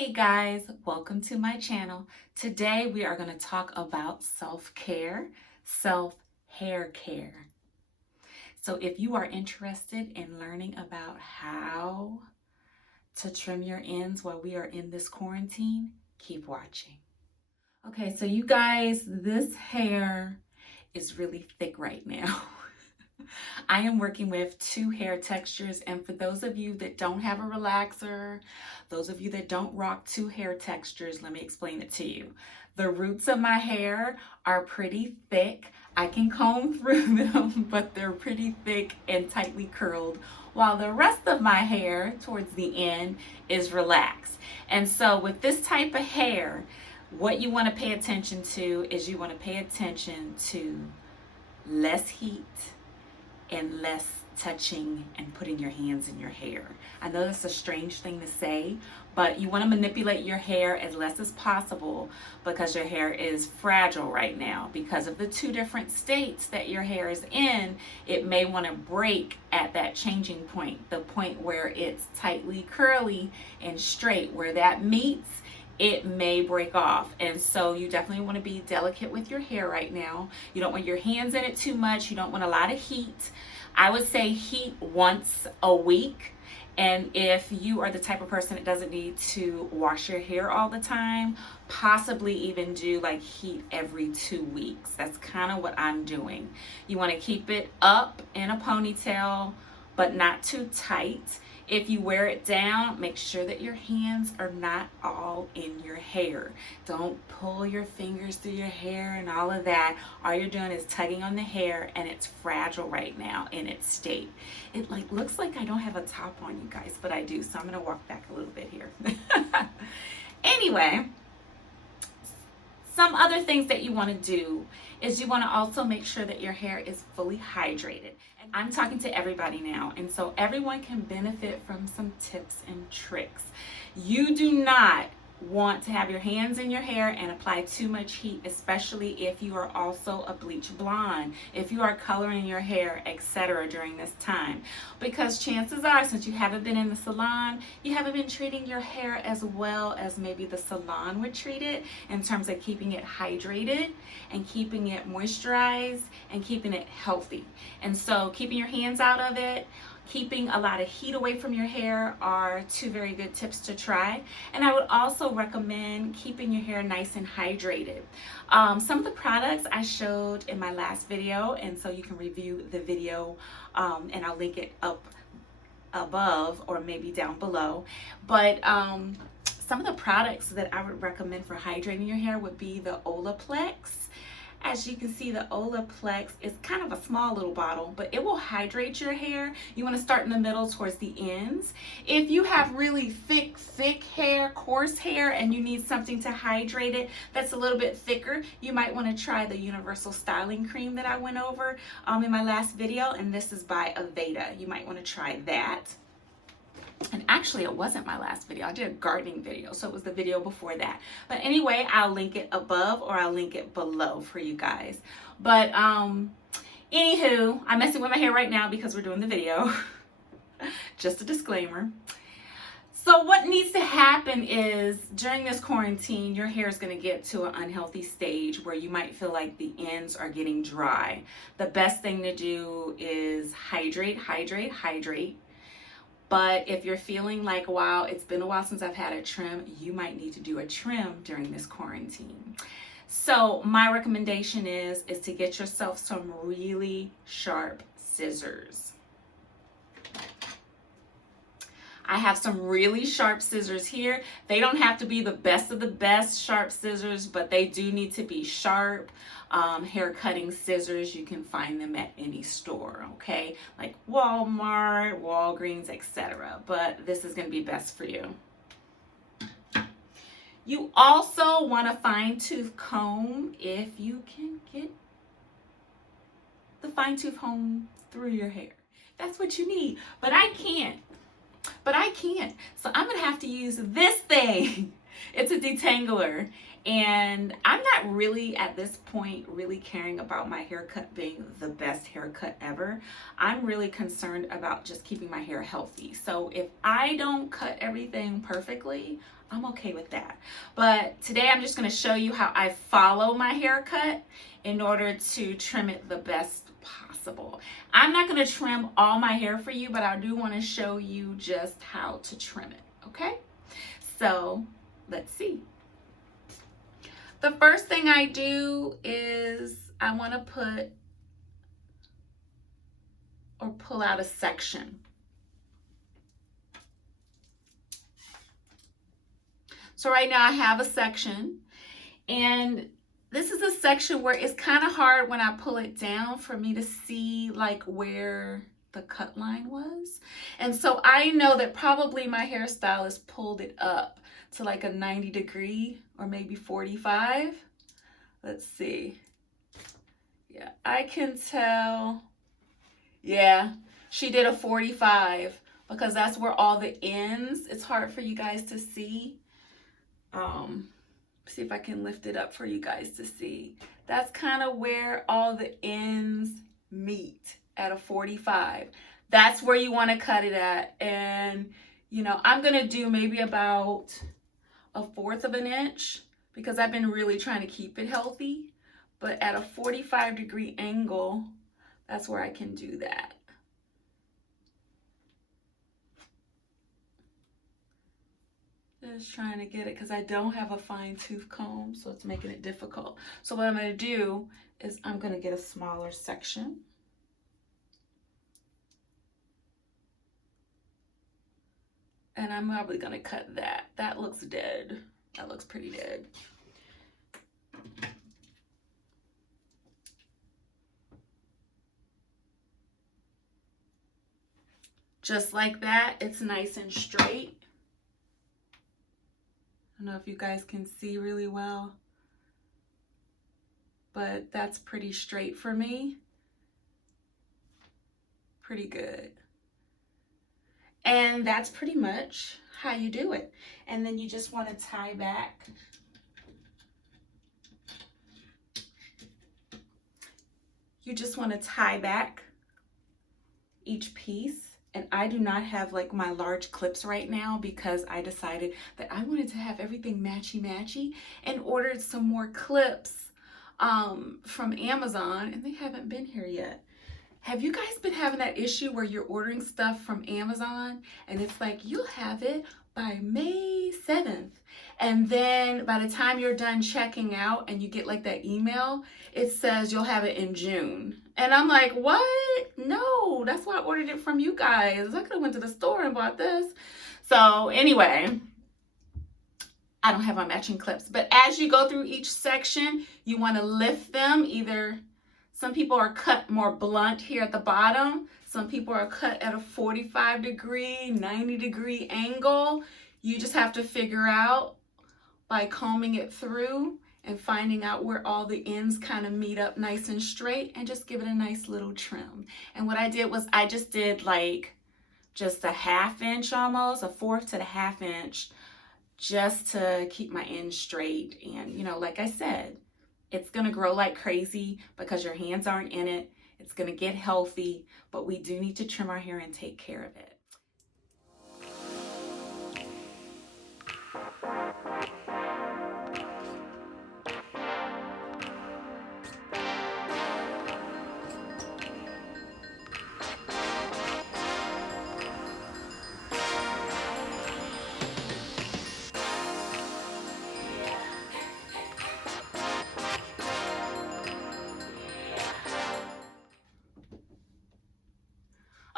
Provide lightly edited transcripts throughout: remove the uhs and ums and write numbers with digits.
Hey guys, welcome to my channel. Today we are going to talk about self-care, self-hair care. So if you are interested in learning about how to trim your ends while we are in this quarantine, keep watching. Okay, so you guys, this hair is really thick right now. I am working with two hair textures, and for those of you that don't have a relaxer, those of you that don't rock two hair textures, let me explain it to you. The roots of my hair are pretty thick. I can comb through them, but they're pretty thick and tightly curled, while the rest of my hair towards the end is relaxed. And so with this type of hair, what you want to pay attention to is you want to pay attention to less heat and less touching and putting your hands in your hair. I know that's a strange thing to say, but you want to manipulate your hair as less as possible because your hair is fragile right now. Because of the two different states that your hair is in, it may want to break at that changing point, the point where it's tightly curly and straight. Where that meets, it may break off. And so you definitely want to be delicate with your hair right now. You don't want your hands in it too much. You don't want a lot of heat. I would say heat once a week. And if you are the type of person that doesn't need to wash your hair all the time, possibly even do like heat every 2 weeks. That's kind of what I'm doing. You want to keep it up in a ponytail, but not too tight. If you wear it down, make sure that your hands are not all in your hair. Don't pull your fingers through your hair and all of that. All you're doing is tugging on the hair, and it's fragile right now in its state. It looks like I don't have a top on, you guys, but I do. So I'm gonna walk back a little bit here. Anyway, some other things that you want to do is you want to also make sure that your hair is fully hydrated. And I'm talking to everybody now, and so everyone can benefit from some tips and tricks. You do not want to have your hands in your hair and apply too much heat, especially if you are also a bleach blonde, if you are coloring your hair, etc. during this time, because chances are, since you haven't been in the salon, you haven't been treating your hair as well as maybe the salon would treat it, in terms of keeping it hydrated and keeping it moisturized and keeping it healthy. And so keeping your hands out of it, keeping a lot of heat away from your hair are two very good tips to try. And I would also recommend keeping your hair nice and hydrated. Some of the products I showed in my last video, and so you can review the video, and I'll link it up above or maybe down below. But some of the products that I would recommend for hydrating your hair would be the Olaplex. As you can see, the Olaplex is kind of a small little bottle, but it will hydrate your hair. You want to start in the middle towards the ends. If you have really thick hair, coarse hair, and you need something to hydrate it that's a little bit thicker, you might want to try the Universal Styling Cream that I went over in my last video, and this is by Aveda. You might want to try that. And actually, it wasn't my last video. I did a gardening video, so it was the video before that. But anyway, I'll link it above or I'll link it below for you guys. But anywho, I'm messing with my hair right now because we're doing the video. Just a disclaimer. So what needs to happen is, during this quarantine, your hair is going to get to an unhealthy stage where you might feel like the ends are getting dry. The best thing to do is hydrate, hydrate, hydrate. But if you're feeling like, wow, it's been a while since I've had a trim, you might need to do a trim during this quarantine. So my recommendation is to get yourself some really sharp scissors. I have some really sharp scissors here. They don't have to be the best of the best sharp scissors, but they do need to be sharp. Hair cutting scissors, you can find them at any store, okay? Like Walmart, Walgreens, etc. But this is going to be best for you. You also want a fine-tooth comb if you can get the fine-tooth comb through your hair. That's what you need. But I can't. So I'm going to have to use this thing. It's a detangler. And I'm not really at this point really caring about my haircut being the best haircut ever. I'm really concerned about just keeping my hair healthy. So if I don't cut everything perfectly, I'm okay with that. But today I'm just going to show you how I follow my haircut in order to trim it the best possible. I'm not going to trim all my hair for you, but I do want to show you just how to trim it. Okay? So let's see. The first thing I do is I want to put or pull out a section. So right now I have a section, and this is a section where it's kind of hard when I pull it down for me to see like where the cut line was. And so I know that probably my hairstylist pulled it up to like a 90 degree or maybe 45. Let's see. Yeah, I can tell. Yeah, she did a 45 because that's where all the ends. It's hard for you guys to see. See if I can lift it up for you guys to see. That's kind of where all the ends meet at a 45. That's where you want to cut it at. And, you know, I'm going to do maybe about 1/4 of an inch because I've been really trying to keep it healthy. But at a 45 degree angle, that's where I can do that. Just trying to get it because I don't have a fine tooth comb, so it's making it difficult. So what I'm going to do is I'm going to get a smaller section. And I'm probably going to cut that. That looks dead. That looks pretty dead. Just like that, it's nice and straight. I don't know if you guys can see really well, but that's pretty straight for me. Pretty good. And that's pretty much how you do it. And then you just want to tie back. You just want to tie back each piece. And I do not have like my large clips right now because I decided that I wanted to have everything matchy and ordered some more clips from Amazon, and they haven't been here yet. Have you guys been having that issue where you're ordering stuff from Amazon and it's like you'll have it by May 7th, and then by the time you're done checking out and you get like that email, it says you'll have it in June? And I'm like, what? No, that's why I ordered it from you guys. I could have went to the store and bought this. So anyway, I don't have my matching clips, but as you go through each section, you want to lift them. Either some people are cut more blunt here at the bottom. Some people are cut at a 45 degree, 90 degree angle. You just have to figure out by combing it through and finding out where all the ends kind of meet up nice and straight, and just give it a nice little trim. And what I did was I just did like just a 1/2 inch almost, 1/4 to the 1/2 inch, just to keep my ends straight. And you know, like I said, it's gonna grow like crazy because your hands aren't in it. It's gonna get healthy, but we do need to trim our hair and take care of it.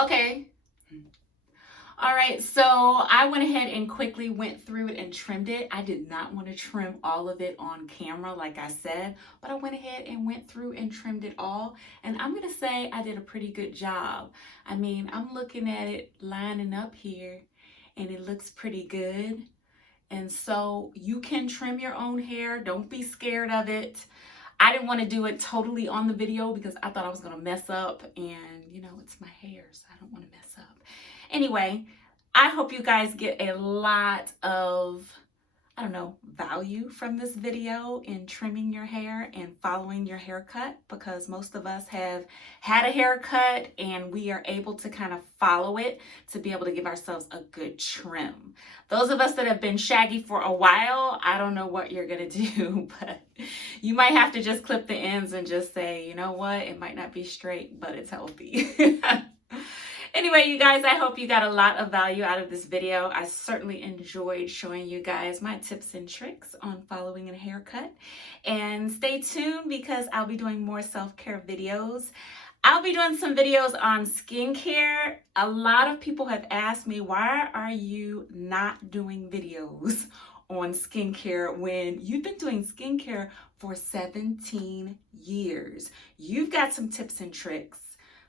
Okay. All right, so I went ahead and quickly went through it and trimmed it. I did not want to trim all of it on camera, like I said, but I went ahead and went through and trimmed it all. And I'm going to say I did a pretty good job. I mean, I'm looking at it lining up here, and it looks pretty good. And so you can trim your own hair. Don't be scared of it. I didn't want to do it totally on the video because I thought I was going to mess up, and you know, it's my hair, so I don't want to mess up. Anyway, I hope you guys get a lot of I don't know, value from this video in trimming your hair and following your haircut, because most of us have had a haircut and we are able to kind of follow it to be able to give ourselves a good trim. Those of us that have been shaggy for a while, I don't know what you're gonna do, but you might have to just clip the ends and just say, you know what, it might not be straight, but it's healthy. Anyway, you guys, I hope you got a lot of value out of this video. I certainly enjoyed showing you guys my tips and tricks on following a haircut. And stay tuned because I'll be doing more self-care videos. I'll be doing some videos on skincare. A lot of people have asked me, why are you not doing videos on skincare when you've been doing skincare for 17 years? You've got some tips and tricks.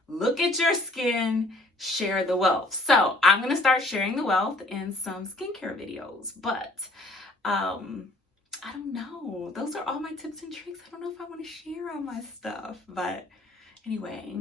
Look at your skin, share the wealth. So I'm going to start sharing the wealth in some skincare videos, but I don't know. Those are all my tips and tricks. I don't know if I want to share all my stuff, but anyway,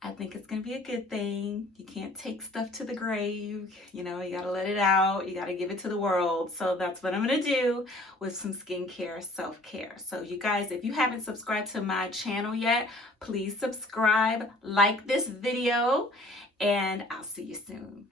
I think it's going to be a good thing. You can't take stuff to the grave. You know, you got to let it out. You got to give it to the world. So that's what I'm going to do with some skincare, self-care. So you guys, if you haven't subscribed to my channel yet, please subscribe, like this video, and I'll see you soon.